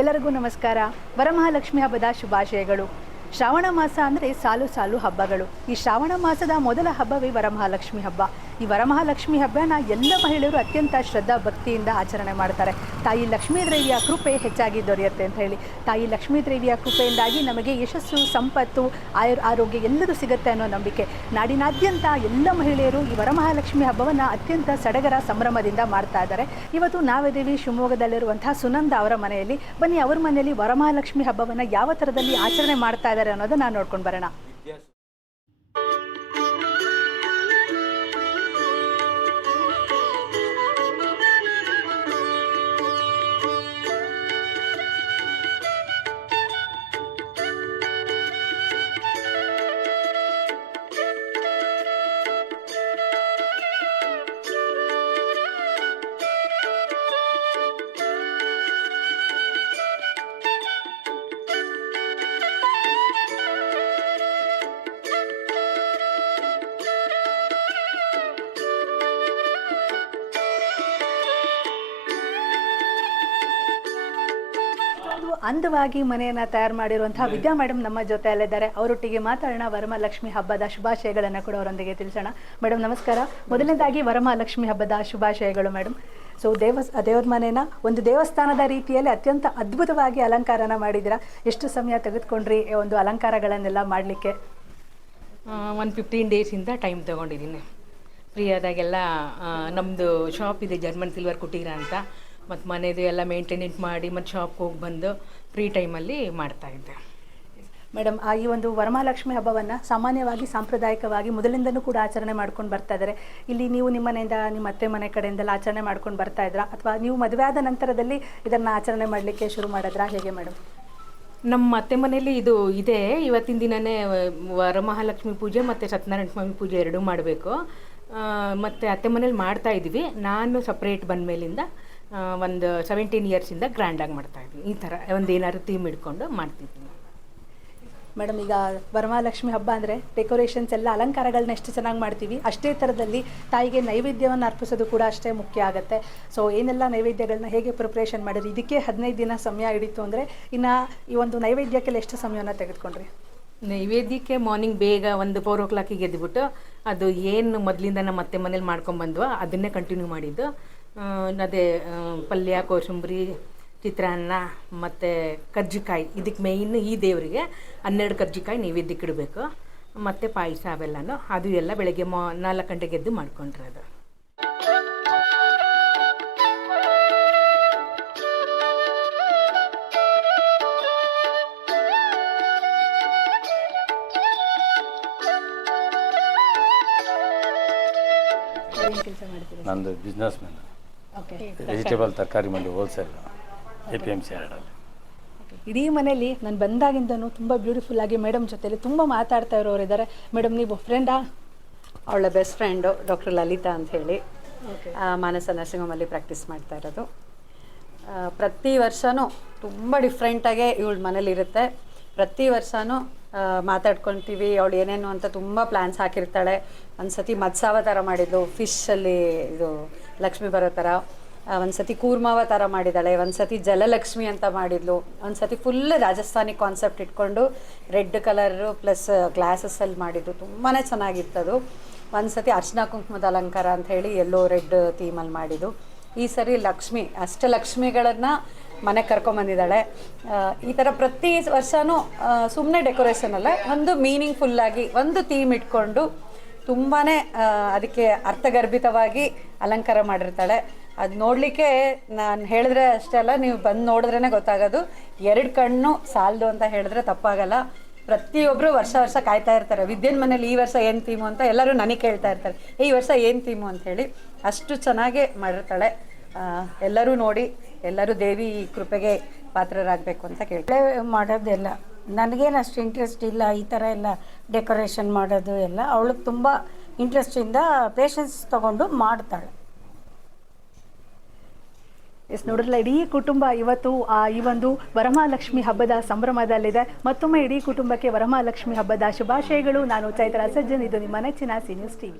ಎಲ್ಲರಿಗೂ ನಮಸ್ಕಾರ. ವರಮಹಾಲಕ್ಷ್ಮಿ ಹಬ್ಬದ ಶುಭಾಶಯಗಳು. ಶ್ರಾವಣ ಮಾಸ ಅಂದರೆ ಸಾಲು ಸಾಲು ಹಬ್ಬಗಳು. ಈ ಶ್ರಾವಣ ಮಾಸದ ಮೊದಲ ಹಬ್ಬವೇ ವರಮಹಾಲಕ್ಷ್ಮಿ ಹಬ್ಬ. ಈ ವರಮಹಾಲಕ್ಷ್ಮಿ ಹಬ್ಬನ ಎಲ್ಲ ಮಹಿಳೆಯರು ಅತ್ಯಂತ ಶ್ರದ್ಧಾ ಭಕ್ತಿಯಿಂದ ಆಚರಣೆ ಮಾಡ್ತಾರೆ. ತಾಯಿ ಲಕ್ಷ್ಮೀ ದೇವಿಯ ಕೃಪೆ ಹೆಚ್ಚಾಗಿ ದೊರೆಯುತ್ತೆ ಅಂತ ಹೇಳಿ. ತಾಯಿ ಲಕ್ಷ್ಮೀ ದೇವಿಯ ಕೃಪೆಯಿಂದಾಗಿ ನಮಗೆ ಯಶಸ್ಸು, ಸಂಪತ್ತು, ಆರೋಗ್ಯ ಎಲ್ಲದೂ ಸಿಗುತ್ತೆ ಅನ್ನೋ ನಂಬಿಕೆ. ನಾಡಿನಾದ್ಯಂತ ಎಲ್ಲ ಮಹಿಳೆಯರು ಈ ವರಮಹಾಲಕ್ಷ್ಮಿ ಹಬ್ಬವನ್ನು ಅತ್ಯಂತ ಸಡಗರ ಸಂಭ್ರಮದಿಂದ ಮಾಡ್ತಾ ಇದ್ದಾರೆ. ಇವತ್ತು ನಾವಿದ್ದೀವಿ ಶಿವಮೊಗ್ಗದಲ್ಲಿರುವಂತಹ ಸುನಂದ ಅವರ ಮನೆಯಲ್ಲಿ. ಬನ್ನಿ, ಅವ್ರ ಮನೆಯಲ್ಲಿ ವರಮಹಾಲಕ್ಷ್ಮಿ ಹಬ್ಬವನ್ನು ಯಾವ ಥರದಲ್ಲಿ ಆಚರಣೆ ಮಾಡ್ತಾ ಇದ್ದಾರೆ ಅನ್ನೋದನ್ನ ನಾವು ನೋಡ್ಕೊಂಡು ಬರೋಣ. ಅಂದವಾಗಿ ಮನೆಯನ್ನು ತಯಾರು ಮಾಡಿರುವಂತಹ ವಿದ್ಯಾ ಮೇಡಮ್ ನಮ್ಮ ಜೊತೆ ಅಲ್ಲಿದ್ದಾರೆ. ಅವರೊಟ್ಟಿಗೆ ಮಾತಾಡೋಣ. ವರಮಹಾಲಕ್ಷ್ಮಿ ಹಬ್ಬದ ಶುಭಾಶಯಗಳನ್ನು ಕೂಡ ಅವರೊಂದಿಗೆ ತಿಳಿಸೋಣ. ಮೇಡಮ್ ನಮಸ್ಕಾರ. ಮೊದಲನೇದಾಗಿ ವರಮಹಾಲಕ್ಷ್ಮಿ ಹಬ್ಬದ ಶುಭಾಶಯಗಳು ಮೇಡಮ್. ಸೊ ದೇವ್ರ ಮನೇನ ಒಂದು ದೇವಸ್ಥಾನದ ರೀತಿಯಲ್ಲಿ ಅತ್ಯಂತ ಅದ್ಭುತವಾಗಿ ಅಲಂಕಾರನ ಮಾಡಿದ್ದೀರಾ. ಎಷ್ಟು ಸಮಯ ತೆಗೆದುಕೊಂಡ್ರಿ ಒಂದು ಅಲಂಕಾರಗಳನ್ನೆಲ್ಲ ಮಾಡಲಿಕ್ಕೆ? ಒಂದು 15 ಡೇಸಿಂದ ಟೈಮ್ ತೊಗೊಂಡಿದ್ದೀನಿ. ಫ್ರೀ ಆದಾಗೆಲ್ಲ ನಮ್ಮದು ಶಾಪ್ ಇದೆ, ಜರ್ಮನ್ ಸಿಲ್ವರ್ ಕುಟೀರ ಅಂತ. ಮತ್ತು ಮನೆಯದು ಎಲ್ಲ ಮೇಂಟೆನೆನ್ಸ್ ಮಾಡಿ ಮತ್ತು ಶಾಪ್ಗೆ ಹೋಗಿ ಬಂದು ಫ್ರೀ ಟೈಮಲ್ಲಿ ಮಾಡ್ತಾಯಿದ್ದೆ. ಮೇಡಮ್, ಈ ಒಂದು ವರಮಹಾಲಕ್ಷ್ಮಿ ಹಬ್ಬವನ್ನು ಸಾಮಾನ್ಯವಾಗಿ ಸಾಂಪ್ರದಾಯಿಕವಾಗಿ ಮೊದಲಿಂದನೂ ಕೂಡ ಆಚರಣೆ ಮಾಡ್ಕೊಂಡು ಬರ್ತಾ ಇದ್ದಾರೆ. ಇಲ್ಲಿ ನೀವು ನಿಮ್ಮ ಮನೆಯಿಂದ, ನಿಮ್ಮ ಅತ್ತೆ ಮನೆ ಕಡೆಯಿಂದೆಲ್ಲ ಆಚರಣೆ ಮಾಡ್ಕೊಂಡು ಬರ್ತಾ ಇದ್ರಾ, ಅಥವಾ ನೀವು ಮದುವೆ ಆದ ನಂತರದಲ್ಲಿ ಇದನ್ನು ಆಚರಣೆ ಮಾಡಲಿಕ್ಕೆ ಶುರು ಮಾಡಿದ್ರಾ, ಹೇಗೆ ಮೇಡಮ್? ನಮ್ಮ ಅತ್ತೆ ಮನೆಯಲ್ಲಿ ಇದು ಇದೆ. ಇವತ್ತಿನ ದಿನವೇ ವರಮಹಾಲಕ್ಷ್ಮಿ ಪೂಜೆ ಮತ್ತು ಸತ್ಯನಾರಾಯಣ ಸ್ವಾಮಿ ಪೂಜೆ ಎರಡೂ ಮಾಡಬೇಕು. ಮತ್ತು ಅತ್ತೆ ಮನೇಲಿ ಮಾಡ್ತಾಯಿದ್ವಿ. ನಾನು ಸಪ್ರೇಟ್ ಬಂದ ಮೇಲಿಂದ ಒಂದು 17 ಇಯರ್ಸಿಂದ ಗ್ರ್ಯಾಂಡಾಗಿ ಮಾಡ್ತಾಯಿದ್ವಿ. ಈ ಥರ ಒಂದು ಏನಾದ್ರು ಥೀಮ್ ಇಟ್ಕೊಂಡು ಮಾಡ್ತಿದ್ವಿ. ಮೇಡಮ್, ಈಗ ವರಮಹಾಲಕ್ಷ್ಮಿ ಹಬ್ಬ ಅಂದರೆ ಡೆಕೋರೇಷನ್ಸ್ ಎಲ್ಲ ಅಲಂಕಾರಗಳನ್ನ ಎಷ್ಟು ಚೆನ್ನಾಗಿ ಮಾಡ್ತೀವಿ, ಅಷ್ಟೇ ಥರದಲ್ಲಿ ತಾಯಿಗೆ ನೈವೇದ್ಯವನ್ನು ಅರ್ಪಿಸೋದು ಕೂಡ ಅಷ್ಟೇ ಮುಖ್ಯ ಆಗುತ್ತೆ. ಸೊ ಏನೆಲ್ಲ ನೈವೇದ್ಯಗಳನ್ನ ಹೇಗೆ ಪ್ರಿಪ್ರೇಷನ್ ಮಾಡಿದ್ರಿ? ಇದಕ್ಕೆ 15 ದಿನ ಸಮಯ ಹಿಡಿತು ಅಂದರೆ ಇನ್ನು ಈ ಒಂದು ನೈವೇದ್ಯಕ್ಕೆಲ್ಲ ಎಷ್ಟು ಸಮಯವನ್ನು ತೆಗೆದುಕೊಂಡ್ರಿ? ನೈವೇದ್ಯಕ್ಕೆ ಮಾರ್ನಿಂಗ್ ಬೇಗ ಒಂದು 4 o'clock ಎದ್ದುಬಿಟ್ಟು ಅದು ಏನು ಮೊದಲಿಂದ ನಮ್ಮ ಅತ್ತೆ ಮನೇಲಿ ಮಾಡ್ಕೊಂಡ್ಬಂದ್ವೋ ಅದನ್ನೇ ಕಂಟಿನ್ಯೂ ಮಾಡಿದ್ದು. ಅದೇ ಪಲ್ಯ, ಕೋಸಂಬರಿ, ಚಿತ್ರಾನ್ನ ಮತ್ತು ಕರ್ಜಿಕಾಯಿ. ಇದಕ್ಕೆ ಮೇಯ್ನ್ ಈ ದೇವರಿಗೆ 12 ಕರ್ಜಿಕಾಯಿ ನೈವೇದ್ಯಕ್ಕೆ ಇಡಬೇಕು. ಮತ್ತು ಪಾಯಸ ಅವೆಲ್ಲನೂ ಅದು ಎಲ್ಲ ಬೆಳಗ್ಗೆ 4 ಗಂಟೆಗೆ ಎದ್ದು ಮಾಡ್ಕೊಂಡ್ರೆ ಅದು. ನಂದು ಬಿಸ್ನೆಸ್ ಮ್ಯಾನ್. ವೆಜಿಟೇಬಲ್ ತರಕಾರಿ ಮಂಡಿ ಹೋಲ್ಸೇಲ್ APMC ಎರಡಲ್ಲಿ. ಇಡೀ ಮನೇಲಿ ನಾನು ಬಂದಾಗಿಂದನೂ ತುಂಬ ಬ್ಯೂಟಿಫುಲ್ ಆಗಿ ಮೇಡಮ್ ಜೊತೆಲಿ ತುಂಬ ಮಾತಾಡ್ತಾ ಇರೋರು ಇದ್ದಾರೆ. ಮೇಡಮ್, ನೀವು ಫ್ರೆಂಡಾ? ಅವಳ ಬೆಸ್ಟ್ ಫ್ರೆಂಡು ಡಾಕ್ಟರ್ ಲಲಿತಾ ಅಂತ ಹೇಳಿ, ಮಾನಸ ನರ್ಸಿಂಗ್ ಪ್ರಾಕ್ಟೀಸ್ ಮಾಡ್ತಾ ಇರೋದು. ಪ್ರತಿ ವರ್ಷವೂ ತುಂಬ ಡಿಫ್ರೆಂಟಾಗೆ ಇವಳು ಮನೇಲಿರುತ್ತೆ. ಪ್ರತಿ ವರ್ಷವೂ ಮಾತಾಡ್ಕೊತೀವಿ. ಅವಳು ಏನೇನು ಅಂತ ತುಂಬ ಪ್ಲ್ಯಾನ್ಸ್ ಹಾಕಿರ್ತಾಳೆ. ಒಂದು ಸತಿ ಮತ್ಸಾವ ಥರ ಮಾಡಿದ್ಲು, ಫಿಶಲ್ಲಿ ಇದು ಲಕ್ಷ್ಮಿ ಬರೋ ಥರ. ಒಂದು ಸತಿ ಕೂರ್ಮಾವ ಥರ ಮಾಡಿದ್ದಾಳೆ. ಒಂದು ಸತಿ ಜಲಲಕ್ಷ್ಮಿ ಅಂತ ಮಾಡಿದ್ಲು. ಒಂದು ಸತಿ ಫುಲ್ ರಾಜಸ್ಥಾನಿ ಕಾನ್ಸೆಪ್ಟ್ ಇಟ್ಕೊಂಡು ರೆಡ್ ಕಲರು ಪ್ಲಸ್ ಗ್ಲಾಸಸ್ಸಲ್ಲಿ ಮಾಡಿದ್ದು ತುಂಬಾ ಚೆನ್ನಾಗಿತ್ತದು. ಒಂದು ಸತಿ ಅರ್ಶನಾ ಕುಂಕುಮದ ಅಲಂಕಾರ ಅಂತ ಹೇಳಿ ಎಲ್ಲೋ ರೆಡ್ ಥೀಮಲ್ಲಿ ಮಾಡಿದ್ದು. ಈ ಸರಿ ಲಕ್ಷ್ಮಿ, ಅಷ್ಟಲಕ್ಷ್ಮಿಗಳನ್ನು ಮನೆಗೆ ಕರ್ಕೊಂಬಂದಿದ್ದಾಳೆ. ಈ ಥರ ಪ್ರತಿ ವರ್ಷವೂ ಸುಮ್ಮನೆ ಡೆಕೋರೇಷನ್ ಅಲ್ಲ, ಒಂದು ಮೀನಿಂಗ್ಫುಲ್ಲಾಗಿ ಒಂದು ಥೀಮ್ ಇಟ್ಕೊಂಡು ತುಂಬಾ ಅದಕ್ಕೆ ಅರ್ಥಗರ್ಭಿತವಾಗಿ ಅಲಂಕಾರ ಮಾಡಿರ್ತಾಳೆ. ಅದು ನೋಡಲಿಕ್ಕೆ ನಾನು ಹೇಳಿದ್ರೆ ಅಷ್ಟೇ ಅಲ್ಲ, ನೀವು ಬಂದು ನೋಡಿದ್ರೇ ಗೊತ್ತಾಗೋದು. 2 ಕಣ್ಣು ಸಾಲದು ಅಂತ ಹೇಳಿದ್ರೆ ತಪ್ಪಾಗಲ್ಲ. ಪ್ರತಿಯೊಬ್ಬರು ವರ್ಷ ಕಾಯ್ತಾ ಇರ್ತಾರೆ, ವಿದ್ಯನ್ ಮನೇಲಿ ಈ ವರ್ಷ ಏನು ಥೀಮು ಅಂತ ಎಲ್ಲರೂ ನನಗೆ ಕೇಳ್ತಾ ಇರ್ತಾರೆ, ಈ ವರ್ಷ ಏನು ಥೀಮು ಅಂಥೇಳಿ. ಅಷ್ಟು ಚೆನ್ನಾಗೇ ಮಾಡಿರ್ತಾಳೆ. ಎಲ್ಲರೂ ನೋಡಿ, ಎಲ್ಲರೂ ದೇವಿ ಕೃಪೆಗೆ ಪಾತ್ರರಾಗಬೇಕು ಅಂತ ಕೇಳ್ತಾರೆ. ಮಾಡೋದೆಲ್ಲ ನನಗೇನು ಅಷ್ಟು ಇಂಟ್ರೆಸ್ಟ್ ಇಲ್ಲ, ಈ ಥರ ಎಲ್ಲ ಡೆಕೋರೇಷನ್ ಮಾಡೋದು ಎಲ್ಲ. ಅವಳಿಗೆ ತುಂಬ ಇಂಟ್ರೆಸ್ಟಿಂದ ಪೇಷನ್ಸ್ ತೊಗೊಂಡು ಮಾಡ್ತಾಳೆ. ಎಸ್, ನೋಡಿರಲ್ಲ, ಇಡೀ ಕುಟುಂಬ ಇವತ್ತು ಈ ಒಂದು ವರಮಹಾಲಕ್ಷ್ಮಿ ಹಬ್ಬದ ಸಂಭ್ರಮದಲ್ಲಿದೆ. ಮತ್ತೊಮ್ಮೆ ಇಡೀ ಕುಟುಂಬಕ್ಕೆ ವರಮಹಾಲಕ್ಷ್ಮಿ ಹಬ್ಬದ ಶುಭಾಶಯಗಳು. ನಾನು ಚೈತ್ರ ಸಜ್ಜನ್, ಇದು ನಿಮ್ಮ ನೆಚ್ಚಿನ ಸಿ ನ್ಯೂಸ್ TV.